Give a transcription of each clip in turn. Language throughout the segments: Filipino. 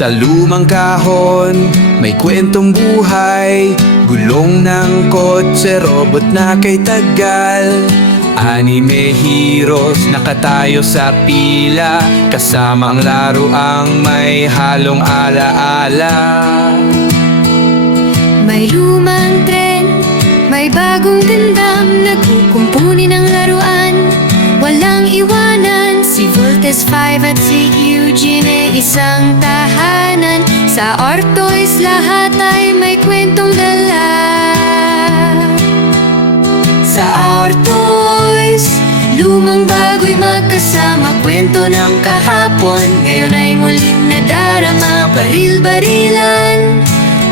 Sa lumang kahon, may kwentong buhay. Gulong ng kotse, robot na kay tagal. Anime heroes, nakatayo sa pila. Kasama ang laruang may halong alaala. May lumang tren, may bagong tindang nagkukumpuni ng laruan. Walang iwanan, si Voltes 5 at si Eugene ay isang tahanan. Sa Artois lahat ay may kwentong dala. Sa Artois, lumang bago'y magkasama. Kwento ng kahapon, ngayon ay muling nadarama. Baril-barilan,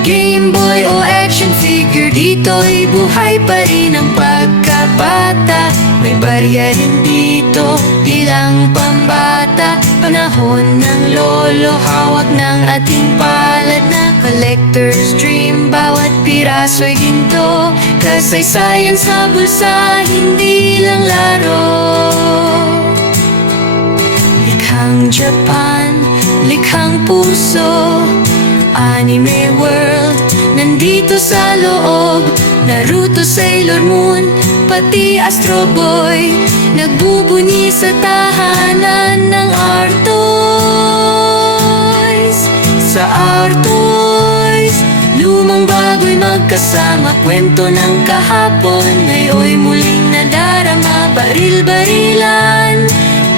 Game Boy o action figure, dito'y buhay pa rin ang pagkabata. May barya rin dito, bilang pambata. Panahon ng lolo, hawak ng ating palad na collector's dream. Bawat piraso'y ginto, kasaysayan sa bulsa, hindi lang laro. Likhang Japan, likhang puso, Anime World, nandito sa loob. Naruto, Sailor Moon, pati Astro Boy, nagbubunyi sa tahanan ng Artois. Sa Artois, lumang bago'y magkasama. Kwento ng kahapon, ngayon'y muling nadarama. Baril-barilan,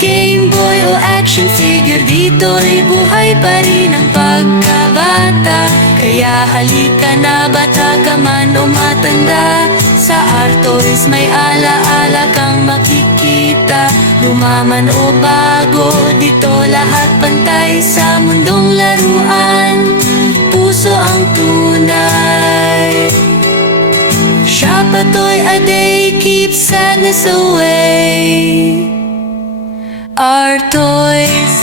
Game Boy o action figure, dito'y buhay pa rin ang pagkabata. Kaya halika na, bata ka man o matanda. Sa Artois may alaala kang makikita. Lumaman o bago, dito lahat pantay. Sa mundong laruan, puso ang tunay. Shop a toy a day, keep sadness away. Artois.